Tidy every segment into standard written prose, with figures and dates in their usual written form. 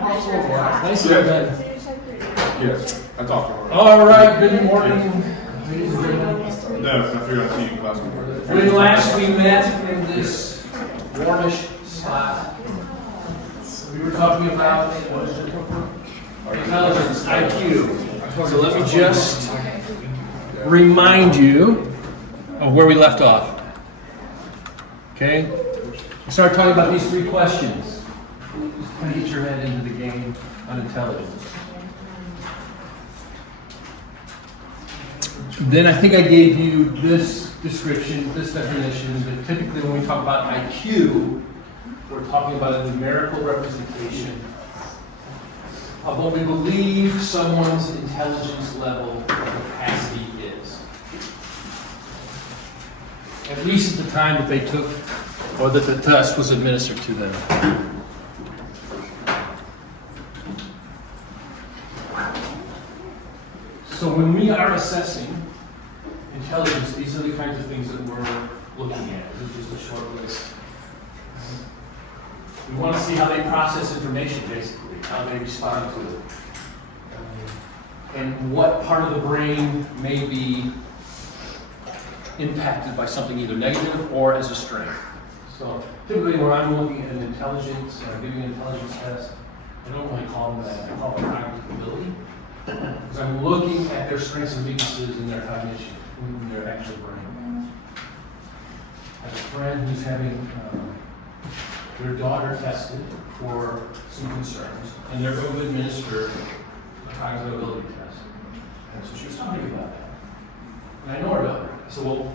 Nice to have that. Yes, I talked to her. All right, good morning, ladies and gentlemen. No, I figured I'd see you in class. When last we met in this warmish slot, we were talking about intelligence, IQ. So let me just remind you of where we left off. Okay? We started talking about these three questions. Just kind of get your head into the game on intelligence. Then I think I gave you this description, this definition, that typically when we talk about IQ, we're talking about a numerical representation of what we believe someone's intelligence level or capacity is. At least at the time that they took, or that the test was administered to them. So when we are assessing intelligence, these are the kinds of things that we're looking at. This is just a short list. We want to see how they process information, basically, how they respond to it. And what part of the brain may be impacted by something either negative or as a strength. So typically when I'm looking at an intelligence, giving an intelligence test, I don't really call them that. I call them cognitive ability. Because I'm looking at their strengths and weaknesses in their cognition, in their actual brain. I have a friend who's having their daughter tested for some concerns, and they're going to administer a cognitive ability test. And so she was talking about that. And I know her daughter. I said, well,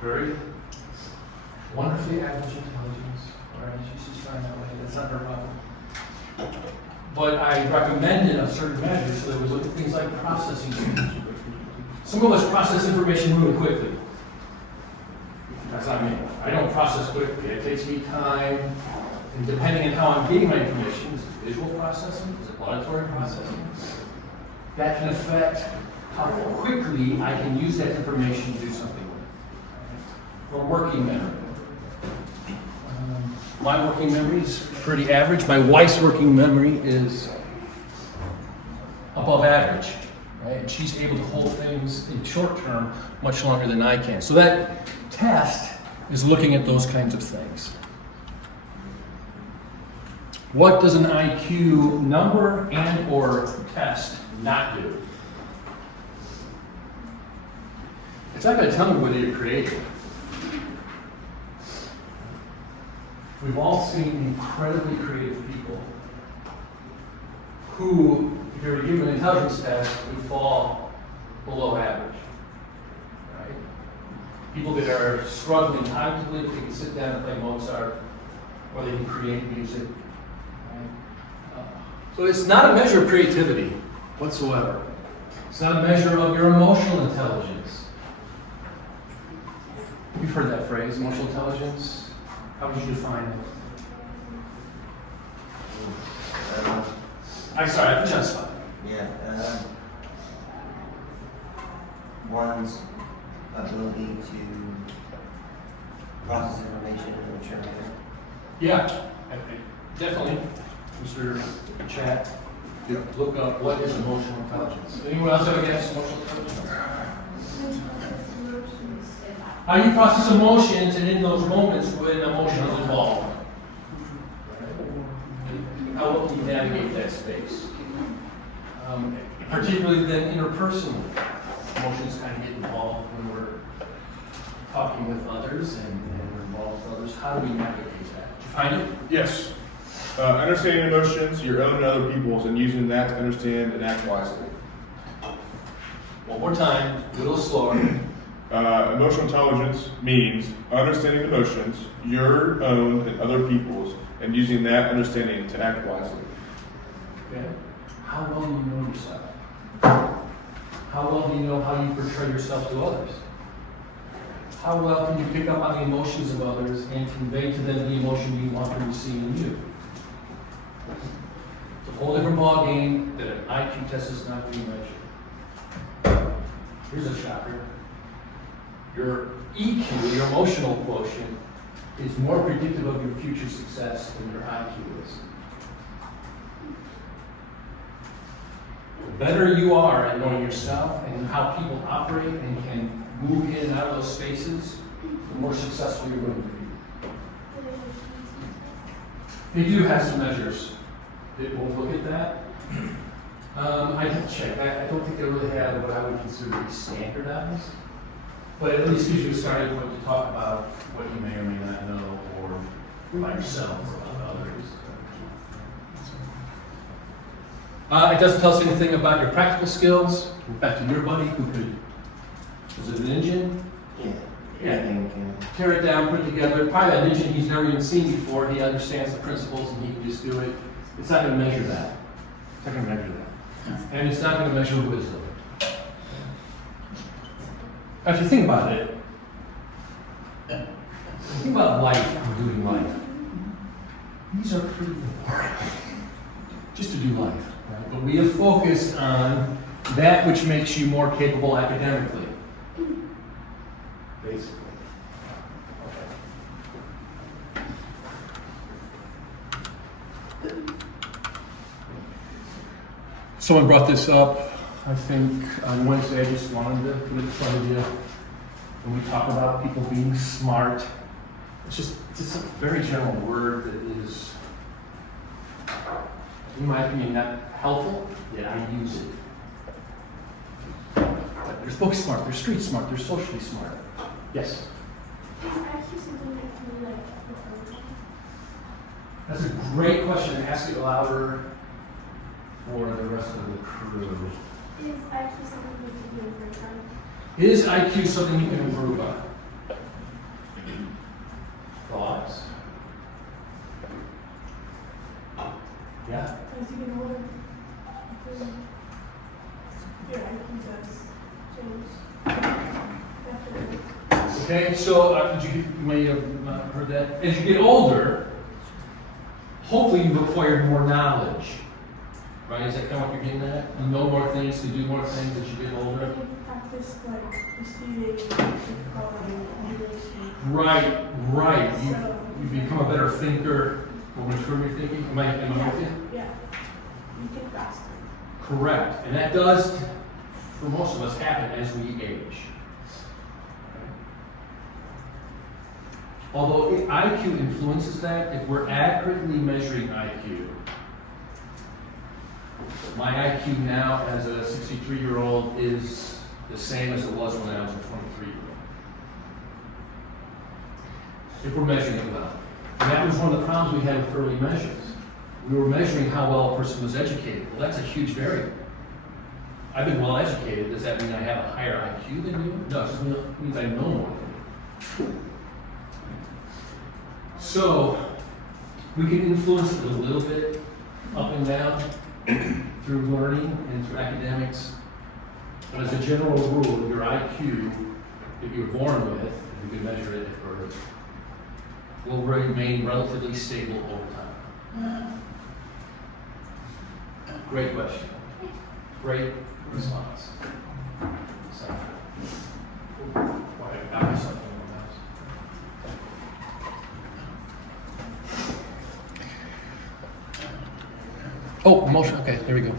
very wonderfully average intelligence. All right, she's fine that way. That's not her problem. But I recommended a certain measure, so that we look at things like processing information. Some of us process information really quickly. That's not me. I don't process quickly. It takes me time, and depending on how I'm getting my information, is it visual processing, is it auditory processing? That can affect how quickly I can use that information to do something with. Or working memory. My working memory is pretty average. My wife's working memory is above average, right? And she's able to hold things in short term much longer than I can. So that test is looking at those kinds of things. What does an IQ number and or test not do? It's not going to tell me whether you're creative. We've all seen incredibly creative people who, if you were to give an intelligence test, would fall below average. Right? People that are struggling cognitively, if they can sit down and play Mozart, or they can create music. Right? So it's not a measure of creativity whatsoever. It's not a measure of your emotional intelligence. You've heard that phrase, emotional intelligence. How would you define it? I'm sorry, I put you on the spot. Yeah, one's ability to process information in a mature manner. Yeah, definitely. Mr. Chat, look up what is emotional intelligence. Anyone else have a guess? Emotional intelligence? How you process emotions, and in those moments when emotion is involved. How well can you navigate that space? Particularly then interpersonally. Emotions kind of get involved when we're talking with others and we're involved with others. How do we navigate that? Did you find it? Yes. Understanding emotions, your own and other people's, and using that to understand and act wisely. One more time, a little slower. Emotional intelligence means understanding emotions, your own and other people's, and using that understanding to act wisely. Okay. How well do you know yourself? How well do you know how you portray yourself to others? How well can you pick up on the emotions of others and convey to them the emotion you want them to see in you? It's a whole different ballgame that an IQ test is not being measured. Here's a shocker. Your EQ, your emotional quotient, is more predictive of your future success than your IQ is. better you are at knowing yourself and how people operate and can move in and out of those spaces, the more successful you're going to be. They do have some measures that will look at that. I have to check. I don't think they really have what I would consider to be standardized, but it at least gives you a starting point to talk about what you may or may not know, or by yourself or about others. It doesn't tell us anything about your practical skills. Back to your buddy who could, was it an engine? Yeah. Anything can. Tear it down, put it together. Probably an engine he's never even seen before. He understands the principles and he can just do it. It's not going to measure that. It's not going to measure that. And it's not going to measure wisdom. Now, if you think about it, think about life and doing life. These are pretty important. Just to do life. Right? But we have focused on that which makes you more capable academically. Basically. Someone brought this up, I think, on Wednesday. I just wanted to put it in front of you. When we talk about people being smart, it's just a very general word that is, in my opinion, not helpful, yet I use it. But there's book smart, there's street smart, there's socially smart. Yes? Is IQ something that can be like improved? That's a great question. Ask it louder for the rest of the crew. Is IQ something that can be improved on? Is IQ something you can improve on? Thoughts? Yeah? As you get older, your IQ does change. Definitely. Okay, so you may have heard that. As you get older, hopefully you've acquired more knowledge. Right? Is that kind of what you're getting at? You know more things, to do more things as you get older. You've practiced like receiving, calling, communication. Right. So- You become a better thinker, more mature in your thinking. Am I with you? Yeah. You get faster. Correct. And that does, for most of us, happen as we age. Although IQ influences that, if we're accurately measuring IQ, my IQ now as a 63-year-old is the same as it was when I was a 23-year-old. If we're measuring it well. And that was one of the problems we had with early measures. We were measuring how well a person was educated. Well, that's a huge variable. I've been well educated. Does that mean I have a higher IQ than you? No, it just means I know more than you. So, we can influence it a little bit, up and down, through learning and through academics. But as a general rule, your IQ that you were born with, if you could measure it at birth, will remain relatively stable over time. Great question. Great response. So, I got myself in the house. Oh, emotion. Okay, there we go.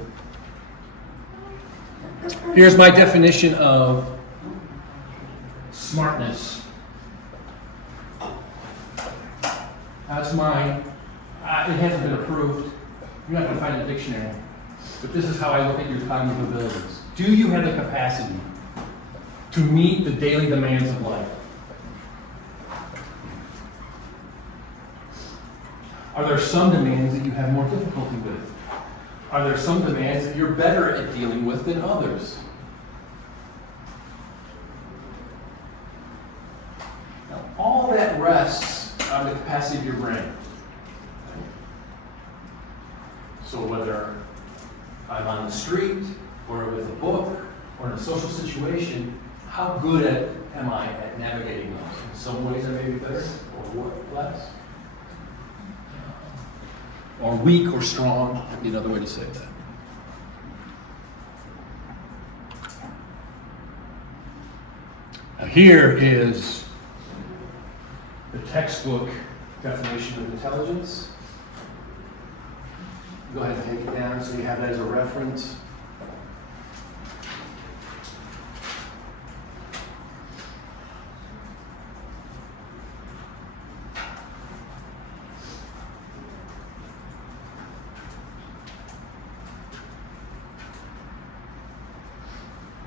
Here's my definition of smartness. That's mine. It hasn't been approved. You have to find a dictionary. But this is how I look at your cognitive abilities. Do you have the capacity to meet the daily demands of life? Are there some demands that you have more difficulty with? Are there some demands that you're better at dealing with than others? Now, all that rests on the capacity of your brain. So whether I'm on the street, or with a book, or in a social situation, how good am I at navigating those? In some ways I may be better, or less. Or weak or strong, would be another way to say that. Now here is the textbook definition of intelligence. Go ahead and take it down so you have that as a reference.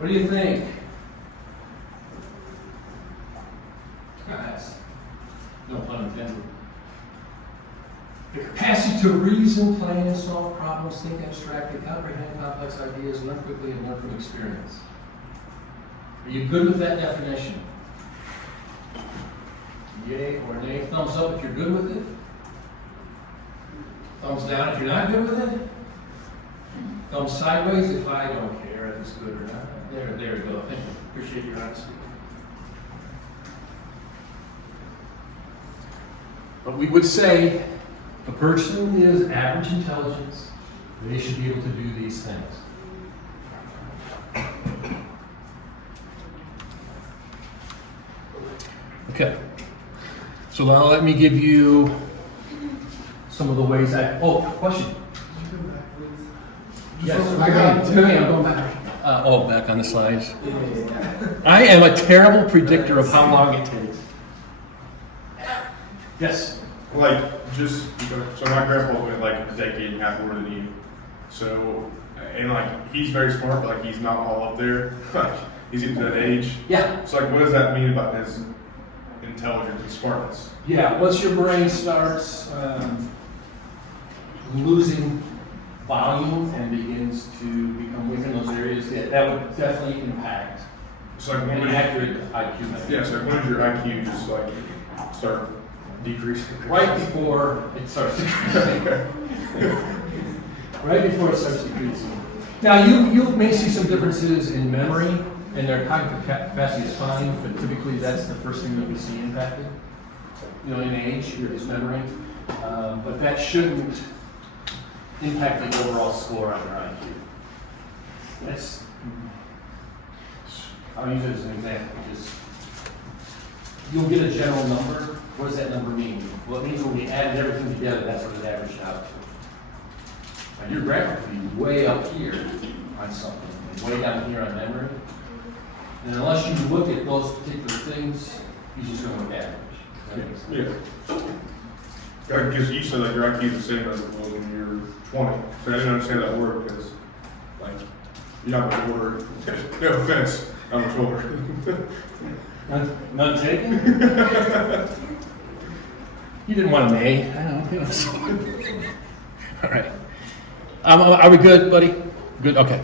What do you think? Guys, no pun intended. The capacity to reason, plan, solve problems, think abstractly, comprehend complex ideas, learn quickly, and learn from experience. Are you good with that definition? Yay or nay? Thumbs up if you're good with it. Thumbs down if you're not good with it. Thumbs sideways if I don't care if it's good or not. There you go. Thank you. Appreciate your honesty. But we would say, if a person is average intelligence, they should be able to do these things. Okay. So now let me give you some of the ways question. Yes, I'm going back. Back on the slides. I am a terrible predictor of how long it takes. Yes. Like, just because, so my grandpa went like a decade and a half older than you. So, and like, he's very smart, but like, he's not all up there. Like, he's getting to that age. Yeah. So, like, what does that mean about his intelligence and smartness? Yeah, once your brain starts losing volume and begins to become weak in those areas, that would definitely impact So, like, an accurate IQ measure. yeah, so when does your IQ just like start decreasing? Right before it starts decreasing. Right before it starts decreasing. Now, you may see some differences in memory, and their cognitive capacity is fine, but typically that's the first thing that we see impacted. You know, in age, is memory. But that shouldn't impact the overall score on your IQ. I'll use it as an example. You'll get a general number. What does that number mean? Well, it means when we added everything together, that's what it averaged out to. Now, your graph could be way up here on something, and way down here on memory. And unless you look at those particular things, you're just going to look average. Does that make sense? Yeah. Because you said like your IQ is the same as it was when you were 20. So I didn't understand that word because, like, you're not much older. No offense, I'm much older. None taken? You didn't want an A. I know. All right. Are we good, buddy? Good? Okay.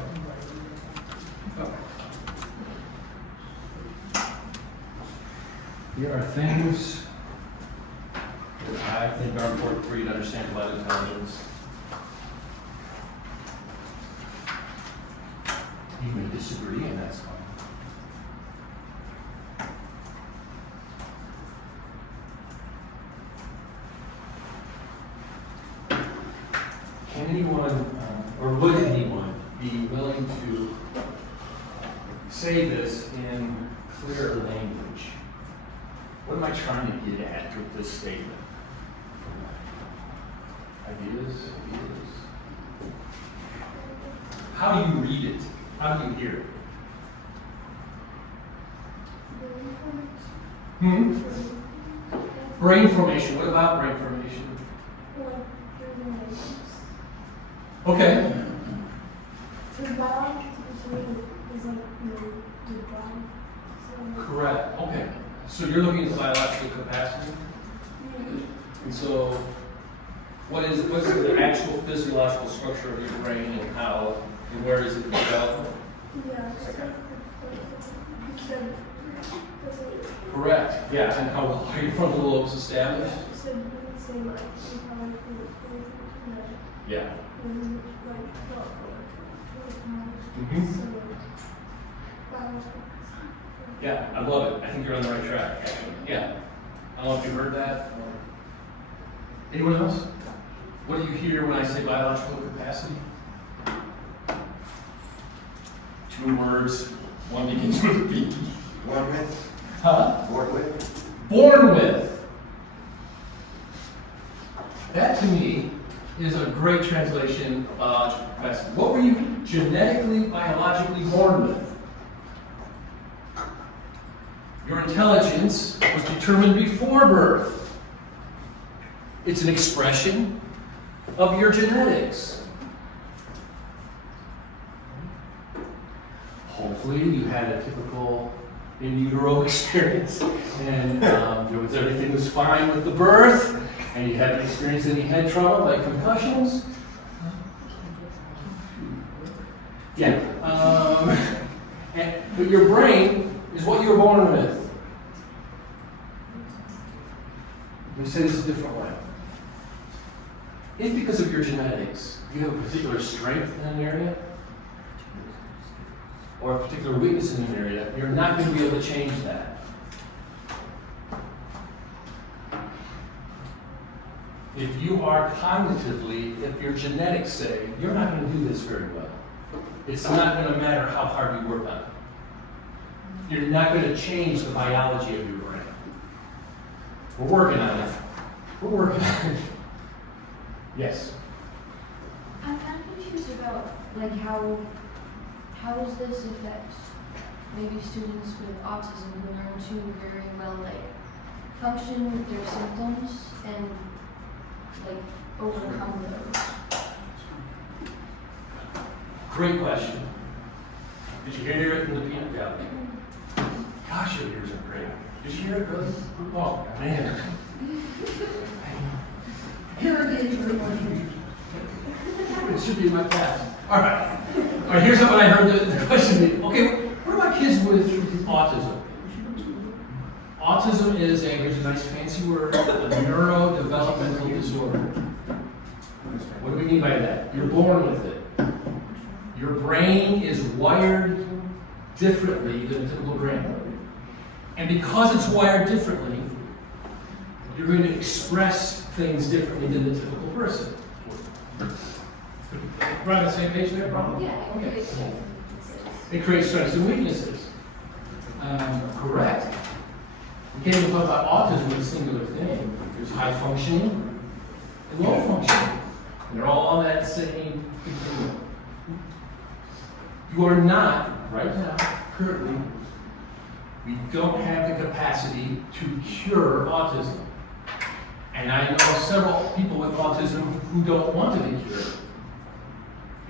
Here are things that I think are important for you to understand about intelligence. You may disagree, and that's fine. Can anyone, or would anyone, be willing to say this in clear language? What am I trying to get at with this statement? Ideas? How do you read it? How do you hear it? Brain formation. What about brain formation? Okay. Correct. Okay. So you're looking at the biological capacity? And so what's the actual physiological structure of your brain and how and where is it developed? Correct. Yeah. And how are your frontal lobes established? Yeah. Yeah, I love it. I think you're on the right track, actually. Yeah. I don't know if you heard that. Anyone else? What do you hear when I say biological capacity? Two words. One begins with a B. Born with? Huh? Born with? Born with. That to me is a great translation of biological capacity. What were you genetically, biologically born with? Your intelligence was determined before birth. It's an expression of your genetics. Hopefully hopefully you had a typical in utero experience, and everything was fine with the birth, and you haven't experienced any head trauma like concussions. Yeah. But your brain is what you were born with. Let me say this a different way. If because of your genetics, you have a particular strength in an area, or a particular weakness in an area, you're not going to be able to change that. If you are cognitively, if your genetics say, you're not going to do this very well, it's not going to matter how hard you work on it. You're not going to change the biology of your brain. We're working on it. We're working on it. Yes? I'm kind of confused about like how does this affect maybe students with autism who learn to very well like function with their symptoms and like overcome those. Great question. Did you hear it in the peanut gallery? Gosh, your ears are great. Did you hear it really? Oh, man. Heritage. It should be in my class. All right. All right, here's what I heard the question. Okay, what about kids with autism? Autism is here's a nice fancy word, a neurodevelopmental disorder. What do we mean by that? You're born with it. Your brain is wired differently than a typical brain. And because it's wired differently, you're going to express things differently than the typical person. We're on the same page there, probably? Yeah, Okay. It creates strengths and weaknesses. Correct. We can't even talk about autism as a singular thing. There's high functioning and low functioning. And they're all on that same continuum. You are not, right now, currently, we don't have the capacity to cure autism. And I know several people with autism who don't want to be cured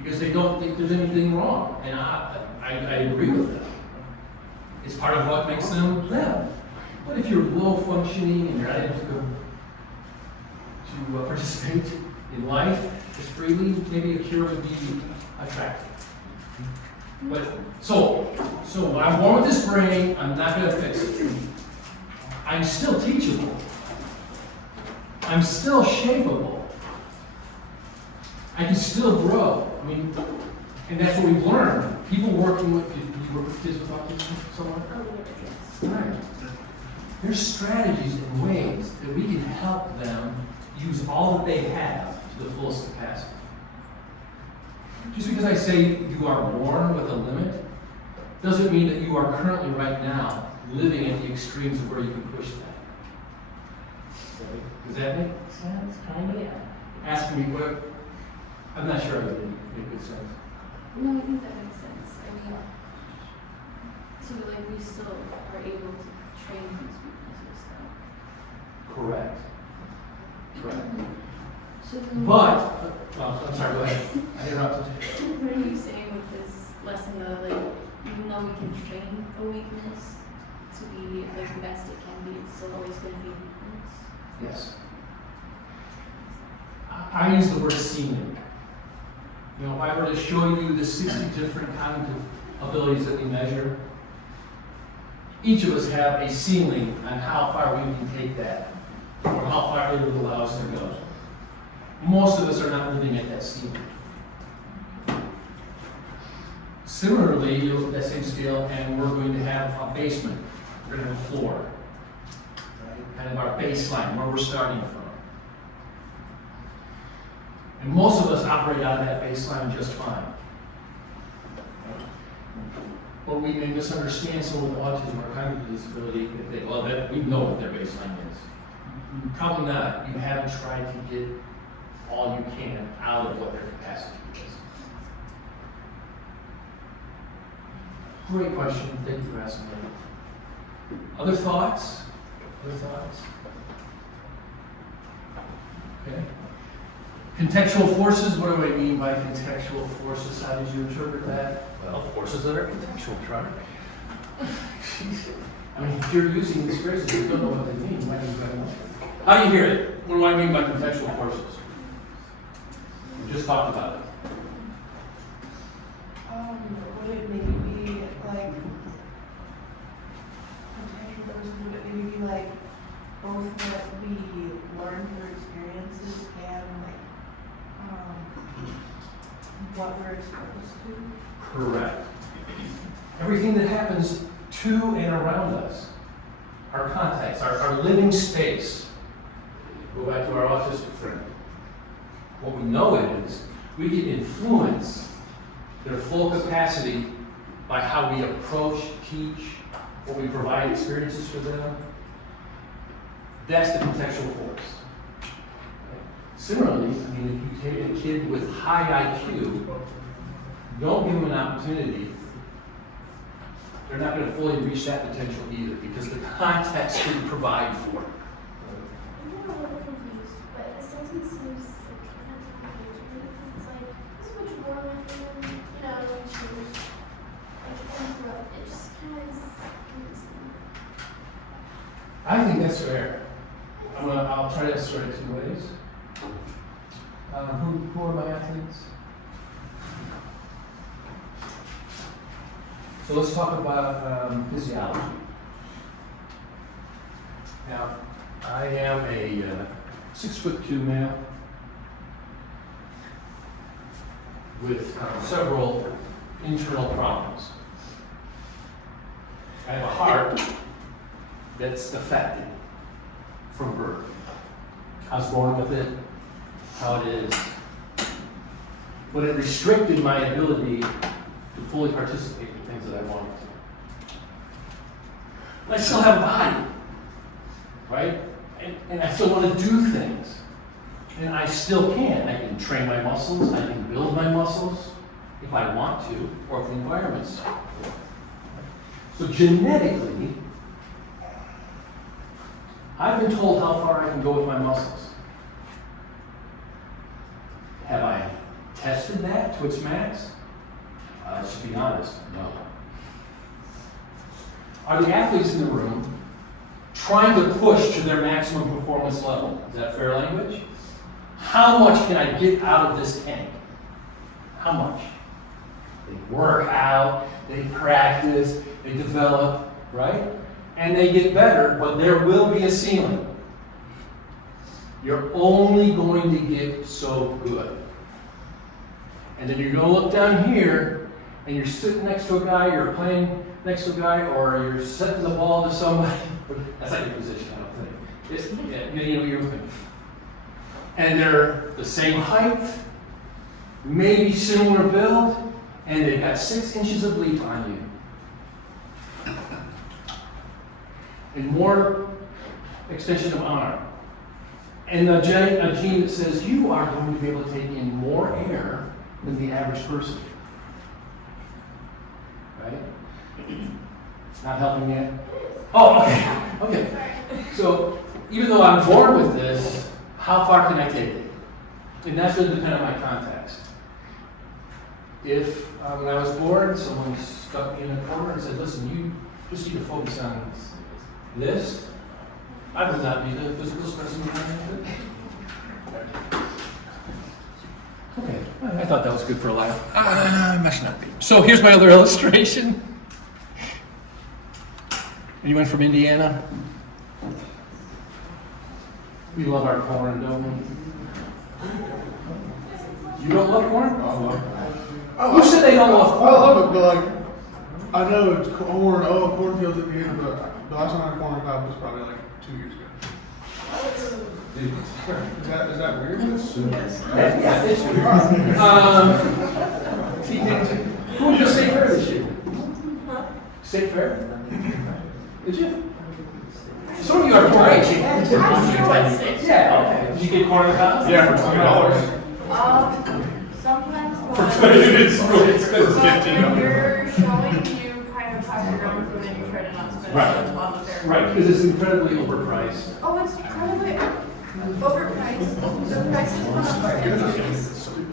because they don't think there's anything wrong. And I agree with them. It's part of what makes them them. But if you're low functioning and you're not able to participate in life as freely, maybe a cure would be attractive. But so I'm born with this brain, I'm not going to fix it. I'm still teachable. I'm still shapeable. I can still grow. I mean, and that's what we've learned. People working with, do you work with kids with autism somewhere? Right. There's strategies and ways that we can help them use all that they have to the fullest capacity. Just because I say you are born with a limit doesn't mean that you are currently right now living at the extremes of where you can push that. Does that make sense? Kind of? Yeah. Ask me what. I'm not sure if it made good sense. No, I think that makes sense. I mean, so like we still are able to train these weaknesses though. Correct. Correct. So then I'm sorry, go ahead. I interrupted you. what are you saying with this lesson though? Like, even though we can train a weakness to be like the best it can be, it's still always going to be a weakness. Yes. I use the word ceiling. You know, if I were to show you the 60 different cognitive abilities that we measure, each of us have a ceiling on how far we can take that, or how far it would allow us to go. Most of us are not living at that ceiling. Similarly, you look at that same scale, and we're going to have a basement. We're going to have a floor. Right? Kind of our baseline, where we're starting from. And most of us operate out of that baseline just fine. But we may misunderstand someone with autism or cognitive disability and think, well, that we know what their baseline is. Probably not. You haven't tried to get all you can out of what their capacity is. Great question. Thank you for asking that. Other thoughts? Other thoughts? Okay. Contextual forces, what do I mean by contextual forces? How did you interpret that? Well, forces that are contextual, Trotter. I mean, if you're using these phrases, you don't know what they mean. You might be better know. How do you hear it? What do I mean by contextual forces? We just talked about it. Would it maybe be like, contextual forces, would it maybe be like both what we learn through experiences and like, what we're exposed to? Correct. Everything that happens to and around us, our context, our living space. Go back to our autistic friend. What we know is we can influence their full capacity by how we approach, teach, or we provide experiences for them. That's the contextual force. Similarly, I mean, if you take a kid with high IQ, don't give them an opportunity, they're not going to fully reach that potential either because the context didn't provide for it. I'm a little confused, but the sentence seems like kind of confusing because it's like, this is what you're born with, and then, you know, you choose. Like, and grow up. It just kind of is confusing. I think that's fair. I'll try to answer it two ways. Who are my athletes? So let's talk about physiology. Now, I am a 6'2" male with several internal problems. I have a heart that's affected from birth. I was born with it, how it is. But it restricted my ability to fully participate in things that I wanted to. But I still have a body, right? And I still want to do things. And I still can. I can train my muscles, I can build my muscles if I want to, or if the environment's for it. So genetically, I've been told how far I can go with my muscles. Have I tested that to its max? To be honest, no. Are the athletes in the room trying to push to their maximum performance level? Is that fair language? How much can I get out of this tank? How much? They work out, they practice, they develop, right? And they get better, but there will be a ceiling. You're only going to get so good. And then you're going to look down here, and you're sitting next to a guy, you're playing next to a guy, or you're setting the ball to somebody. That's not your position, I don't think. You're looking. And they're the same height, maybe similar build, and they've got 6 inches of leap on you. And more extension of arm. And a gene that says you are going to be able to take in more air than the average person. Right? Not helping yet? Oh, okay. Okay. So even though I'm born with this, how far can I take it? And that's going to depend on my context. If when I was born, someone stuck me in a corner and said, listen, you just need to focus on this, I would not be the physical specimen behind it. Okay, I thought that was good for a laugh. Must not be. So here's my other illustration. Anyone from Indiana? We love our corn, don't we? You don't love corn? Who said they don't love corn? I love it, but like, I know it's corn, cornfields at the end, but the last time I had corn on the cob was probably like 2 years ago. Dude. Is that weird? Yeah, it's weird. Who went to State Fair this year? State Fair? Did you? Some of you are 4-H. You had to. Yeah, okay. Did you get corn on the cob? Yeah, for $20. Sometimes It's really expensive. when you're showing you kind of have your own food and you try to not spend Right. it on the fair. Right, because it's incredibly overpriced. Oh, it's incredibly. Overpriced. The prices went up already.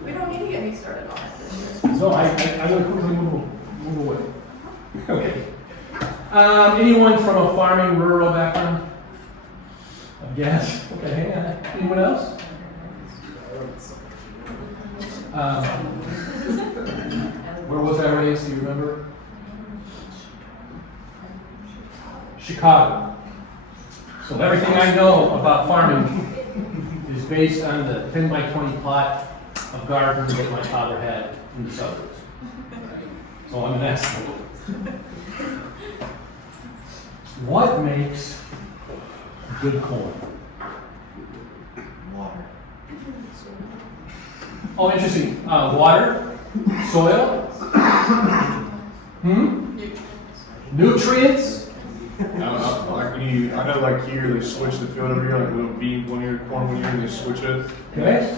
We don't need to get me started on it this year. No, I'm going to quickly move away. Okay. Anyone from a farming, rural background? Yes. Okay, hang on. Anyone else? Where was I raised? Do you remember? Chicago. So everything I know about farming is based on the 10 by 20 plot of garden that my father had in the suburbs. So I'm an expert. What makes good corn? Water. Oh, interesting. Water, soil, nutrients. I know like here they switch the field every year, like little bean one year, corn one year, and they switch it. Okay.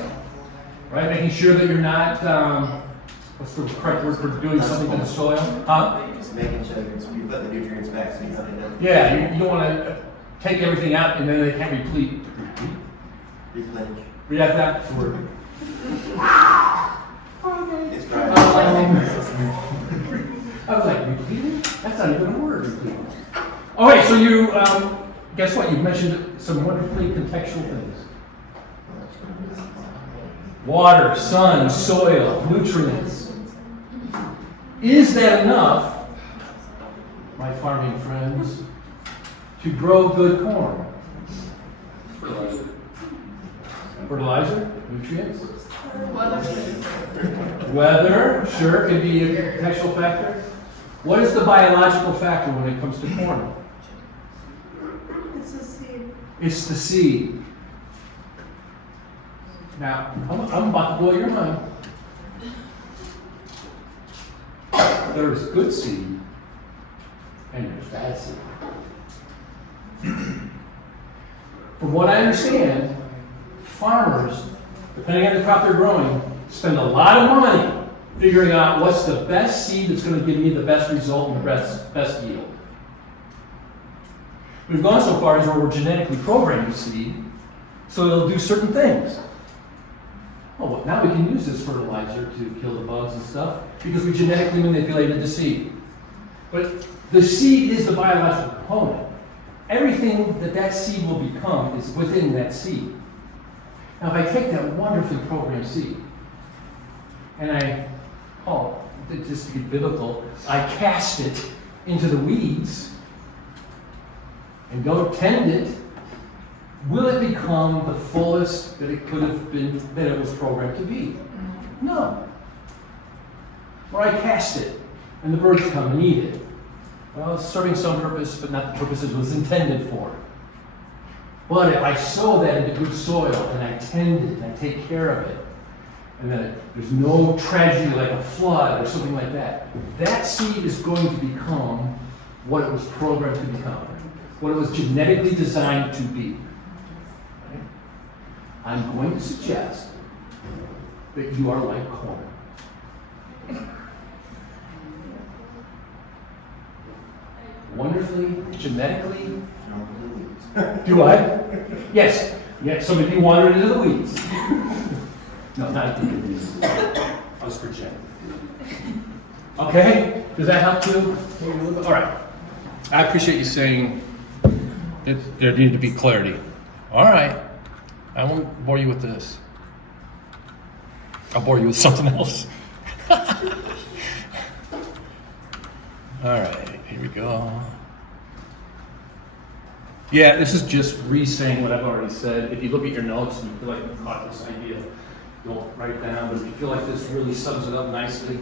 Right, making sure that you're not. What's the correct word for doing something to the soil? Huh? Just making sure you put the nutrients back so you know they don't Yeah, you don't want to take everything out and then they can't replete. replenish. Read that word. It's dry. I was like, replete? That's not even a word, replete. All right, so you, guess what? You've mentioned some wonderfully contextual things. Water, sun, soil, nutrients. Is that enough, my farming friends, to grow good corn? Fertilizer. Fertilizer, nutrients? Weather, sure, can be a contextual factor. What is the biological factor when it comes to corn? It's a seed. It's the seed. Now, I'm about to blow your mind. There's good seed and there's bad seed. From what I understand, farmers, depending on the crop they're growing, spend a lot of money figuring out what's the best seed that's going to give me the best result and the best yield. We've gone so far as where we're genetically programming the seed so it'll do certain things. Oh, well, now we can use this fertilizer to kill the bugs and stuff because we genetically manipulated the seed. But the seed is the biological component. Everything that seed will become is within that seed. Now, if I take that wonderfully programmed seed and just to get biblical, I cast it into the weeds and go tend it, will it become the fullest that it could have been, that it was programmed to be? No. Or I cast it, and the birds come and eat it. Well, it's serving some purpose, but not the purpose it was intended for. But if I sow that into good soil, and I tend it, and I take care of it, and then there's no tragedy like a flood or something like that, that seed is going to become what it was programmed to become, what it was genetically designed to be. Right? I'm going to suggest that you are like corn. Wonderfully, genetically. Do I? Yes. Yes, some of you wandered into the weeds. No, not into the weeds. I was projecting. Okay? Does that help too? All right. I appreciate you saying that there needed to be clarity. All right. I won't bore you with this. I'll bore you with something else. All right, here we go. Yeah, this is just re-saying what I've already said. If you look at your notes and you feel like you've caught this idea, don't write it down. But if you feel like this really sums it up nicely,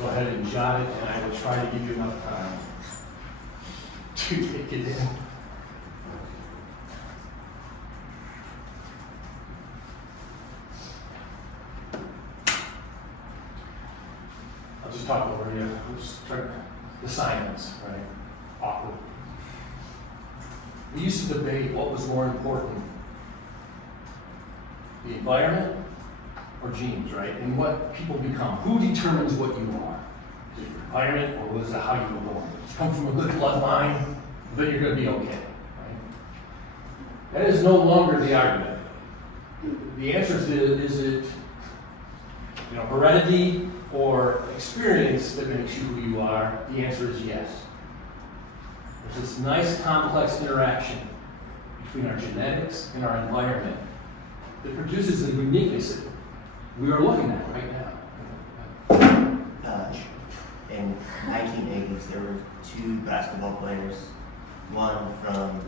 go ahead and jot it, and I will try to give you enough time to take it in. I'll just talk over you. I'll just try the silence, right? Awkward. We used to debate what was more important, the environment or genes, right? And what people become. Who determines what you are? Is it your environment or was it how you were born? If you come from a good bloodline, then you're going to be okay, right? That is no longer the argument. The answer is it, heredity or experience that makes you who you are? The answer is yes. There's this nice complex interaction between our genetics and our environment that produces the uniqueness that we are looking at right now. In 1980s, there were 2 basketball players, one from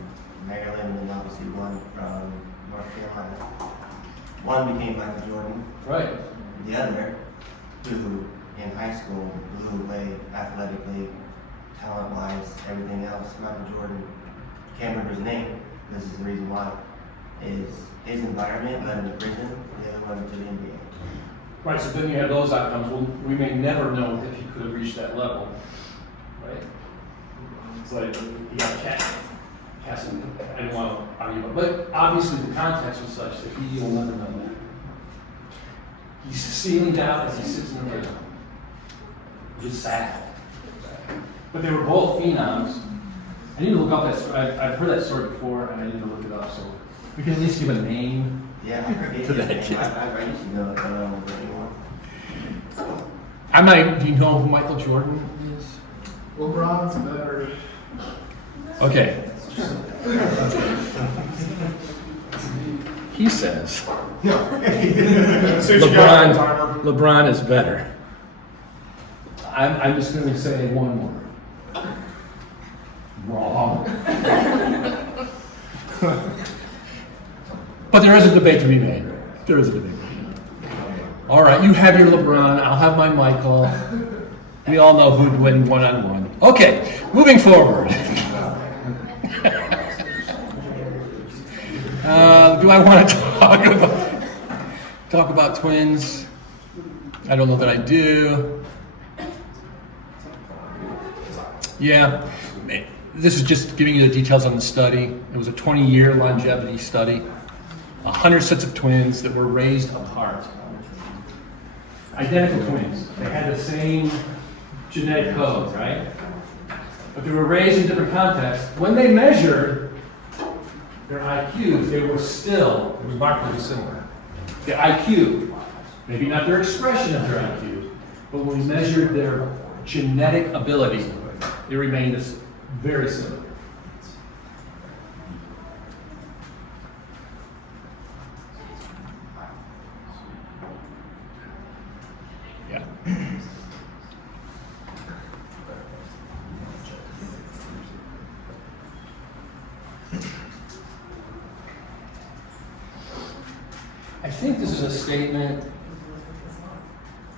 Maryland and obviously one from North Carolina. One became Michael Jordan. Right. The other, who in high school blew away athletically, talent-wise, everything else, Michael Jordan, can't remember his name, this is the reason why, is his environment led him to prison, the other one to the NBA. Right, so then you have those outcomes. Well, we may never know if he could have reached that level, right? It's like, he got cast in, I don't want to argue about, but obviously the context was such that he will never know that. He's stealing down as he sits in the prison, which is sad. But they were both phenoms. I need to look up that story. I've heard that story before, and I need to look it up, so we can at least give a name. Yeah, I forget his name. I used to know it, but I don't remember anymore. Do you know who Michael Jordan is? LeBron's better. Okay. He says LeBron is better. I'm just going to say one word. Wrong. But there is a debate to be made. There is a debate. All right, you have your LeBron. I'll have my Michael. We all know who'd win one-on-one. Okay, moving forward. Do I want to talk about twins? I don't know that I do. Yeah, this is just giving you the details on the study. It was a 20-year longevity study. 100 sets of twins that were raised apart. Identical twins. They had the same genetic code, right? But they were raised in different contexts. When they measured their IQs, they were still remarkably similar. The IQ, maybe not their expression of their IQ, but when we measured their genetic ability, they remained very similar. Yeah. I think this is a statement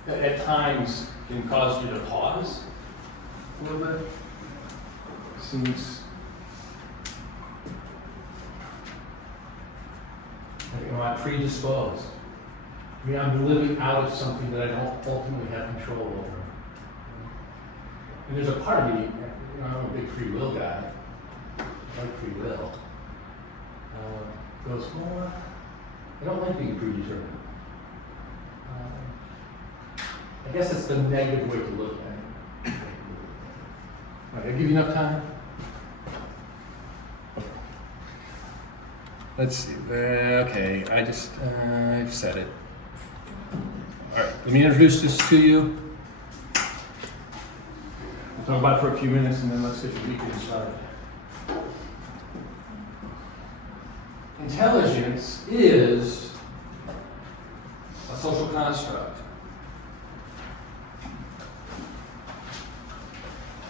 that at times can cause you to pause a little bit. Seems like, I'm predisposed. I mean, I'm living out of something that I don't ultimately have control over. And there's a part of me, I'm a big free will guy, I like free will, goes, well, I don't like being predetermined. I guess it's the negative way to look at it. All right, I give you enough time? Let's see. Okay, I've said it. All right, let me introduce this to you. We'll talk about it for a few minutes and then let's get the weekend started. Intelligence is a social construct.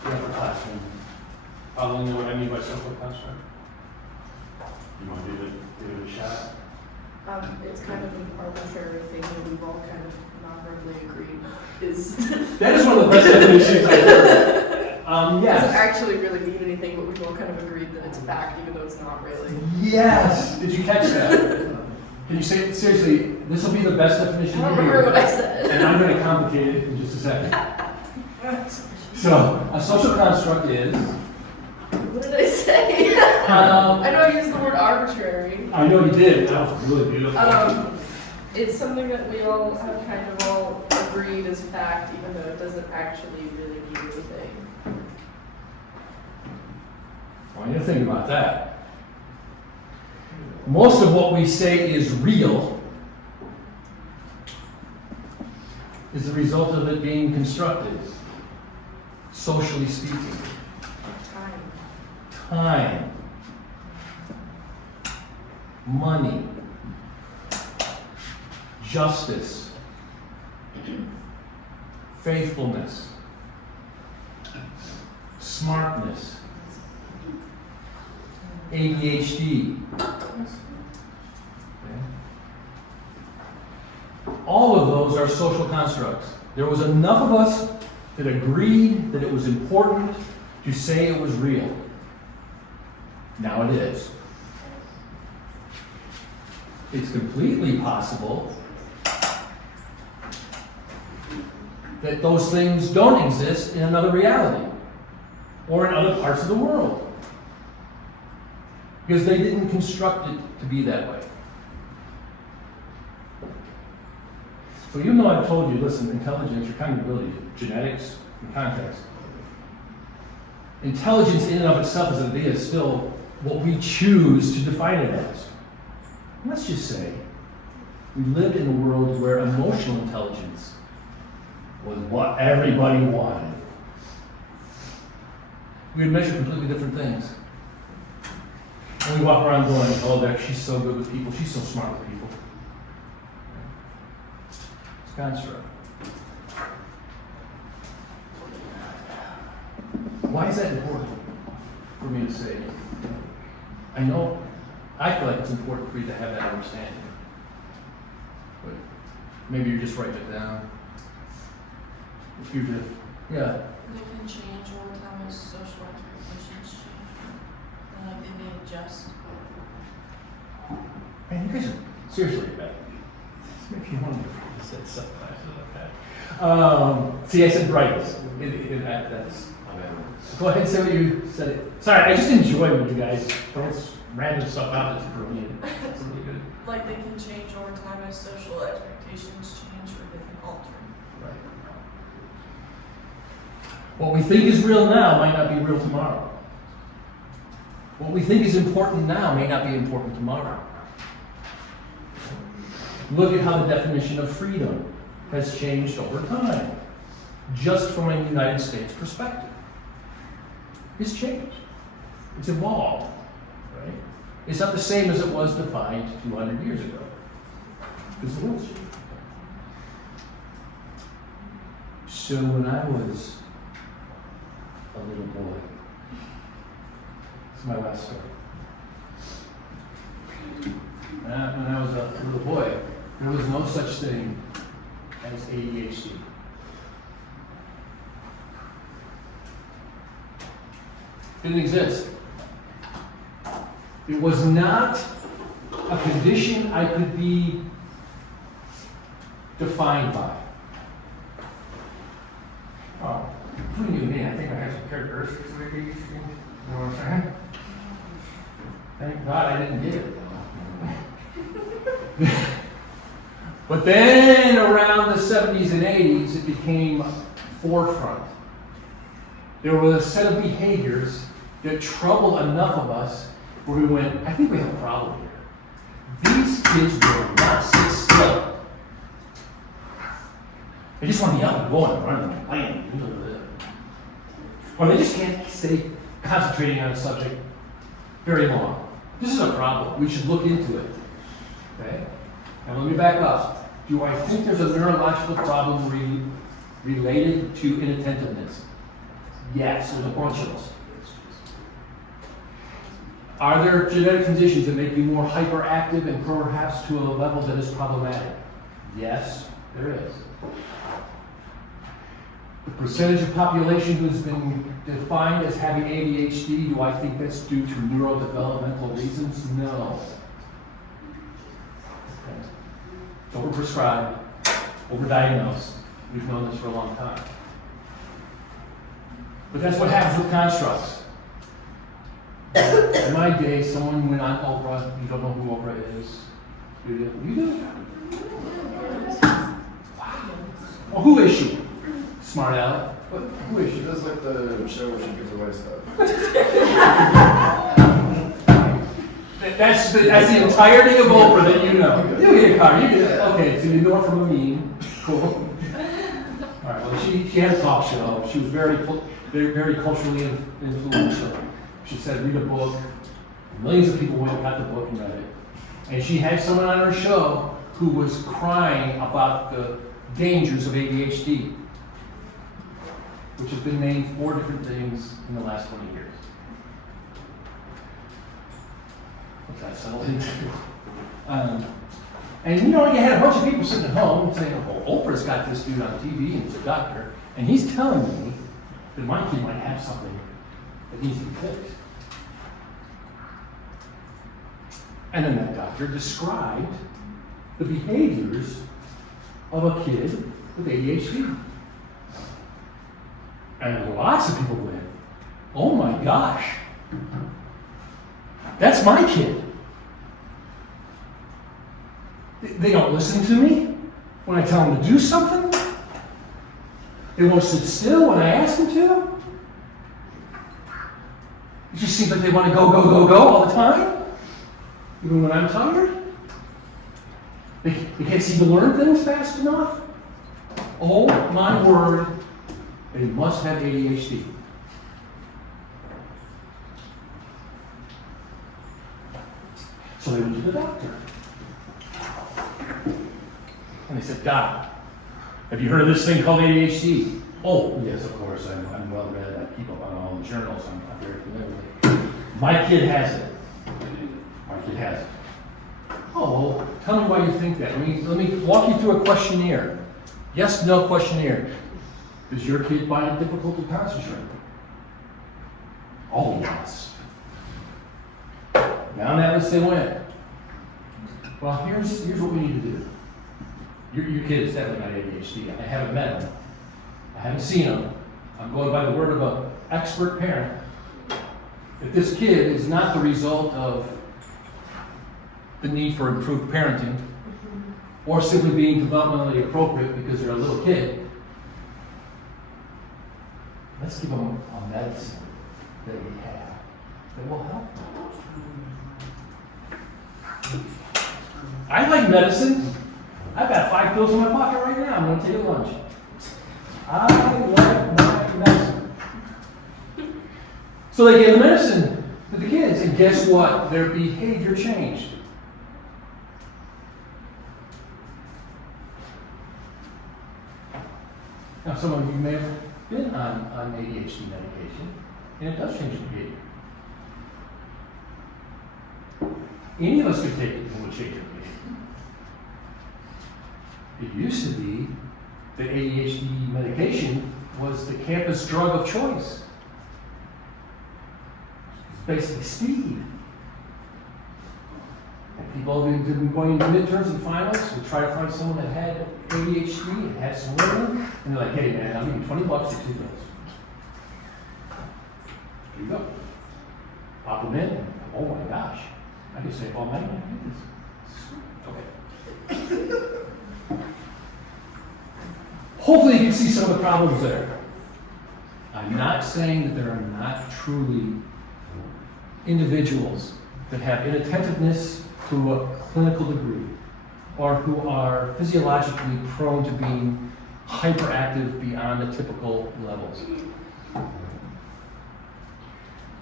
In the classroom. Probably know what I mean by social construct? You want to give it a shot? It's kind of an arbitrary thing that we've all kind of non-verbally agreed is. That is one of the best definitions I've heard. It doesn't Yes. actually really mean anything, but we've all kind of agreed that it's fact, even though it's not really. Yes. Did you catch that? Can you say it seriously? This will be the best definition. I don't you hear. remember what I said. And I'm going to complicate it in just a second. So, a social construct is. What did I say? I know I used the word arbitrary. I know you did. That was really beautiful. It's something that we all have kind of all agreed is fact, even though it doesn't actually really mean anything. I want you to think about that. most of what we say is real is the result of it being constructed, socially speaking. Time, money, justice, faithfulness, smartness, ADHD. All of those are social constructs. There was enough of us that agreed that it was important to say it was real. Now it is. It's completely possible that those things don't exist in another reality or in other parts of the world because they didn't construct it to be that way. So even though I've told you, listen, intelligence, your cognitive ability, genetics, and context, intelligence in and of itself as an idea is still what we choose to define it as. Let's just say we lived in a world where emotional intelligence was what everybody wanted. We would measure completely different things. And we walk around going, oh, she's so good with people, she's so smart with people. It's a construct. Why is that important for me to say? I know, I feel like it's important for you to have that understanding. But maybe you're just writing it down. If you're just, yeah. They can change over time as social expectations change. And like they may adjust. Man, you guys are seriously bad. This makes me wonder if I said something like that. See, I said brightness. That's go ahead and say what you said. Sorry, I just enjoy when you guys throw random stuff out that's brilliant. It's really good. Like they can change over time as social expectations change, or they can alter. Right. What we think is real now might not be real tomorrow. What we think is important now may not be important tomorrow. Look at how the definition of freedom has changed over time, just from a United States perspective. It's changed. It's evolved, right? It's not the same as it was defined 200 years ago, because the world's changed. So when I was a little boy, this is my last story. When I was a little boy, there was no such thing as ADHD. Didn't exist. It was not a condition I could be defined by. Oh, between you and me, I think I have some characteristics of ADHD. You know what I'm saying? Thank God I didn't get it. But then around the 70s and 80s, it became forefront. There was a set of behaviors that troubled enough of us where we went, I think we have a problem here. These kids will not sit still. They just want to be out and going and running and playing. Or they just can't stay concentrating on a subject very long. This is a problem. We should look into it. Okay? Now let me back up. Do I think there's a neurological problem related to inattentiveness? Yes, there's a bunch of us. Are there genetic conditions that make you more hyperactive and perhaps to a level that is problematic? Yes, there is. The percentage of population who's been defined as having ADHD, do I think that's due to neurodevelopmental reasons? No. Okay. It's overprescribed, overdiagnosed. We've known this for a long time. But that's what happens with constructs. In my day, someone went on Oprah. You don't know who Oprah is. You do? You do? Wow. Well, who is she? Smart aleck. Who is she? She does like the show where she gives away stuff. That's the entirety of Oprah that you know. You get a car, you get okay, so you know her from a meme. Cool. All right, well, she had a talk show. She was very culturally influential. She said, read a book. Millions of people went and got the book and read it. And she had someone on her show who was crying about the dangers of ADHD, which has been named 4 different things in the last 20 years. Which I settled into. And you know, you had a bunch of people sitting at home saying, oh, Oprah's got this dude on TV and he's a doctor, and he's telling me that my kid might have something that needs to be fixed. And then that doctor described the behaviors of a kid with ADHD. And lots of people went, oh my gosh, that's my kid. They don't listen to me when I tell them to do something. They won't sit still when I ask them to. It just seems like they want to go all the time, even when I'm tired. They can't seem to learn things fast enough. Oh my word, they must have ADHD. So they went to the doctor. And they said, Doc, have you heard of this thing called ADHD? Oh, yes, of course. I'm well read. I keep up on all the journals. I'm very familiar with it. My kid has it. My kid has it. Oh, well, tell me why you think that. Let me walk you through a questionnaire. Yes, no questionnaire. Does your kid find it difficult to concentrate? Oh, yes. Down that list they went. Well, here's what we need to do. Your kid is definitely got ADHD. I haven't met him. I haven't seen him. I'm going by the word of an expert parent. If this kid is not the result of the need for improved parenting, or simply being developmentally appropriate because they're a little kid, let's give them a medicine that we have that will help them. I like medicine. I've got 5 pills in my pocket right now. I'm going to take a lunch. I like my medicine. So they gave the medicine to the kids, and guess what? Their behavior changed. Now, some of you may have been on ADHD medication, and it does change your behavior. Any of us could take it and it would change your behavior. It used to be that ADHD medication was the campus drug of choice. It's basically speed. And people who had been going into midterms and finals would try to find someone that had ADHD and had some learning, and they're like, hey man, I'll give you $20 for 2 pills. Here you go. Pop them in, and oh my gosh, I can save all my money. Okay. Hopefully you can see some of the problems there. I'm not saying that there are not truly individuals that have inattentiveness to a clinical degree, or who are physiologically prone to being hyperactive beyond the typical levels.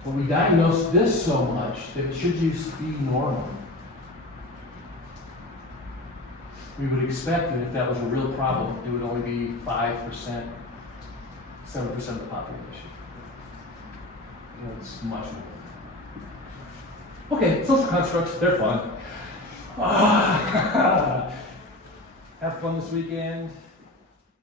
But we diagnose this so much that it should just be normal. We would expect that if that was a real problem, it would only be 5%, 7% of the population. You know, it's much more. Okay, social constructs, they're fun. Have fun this weekend.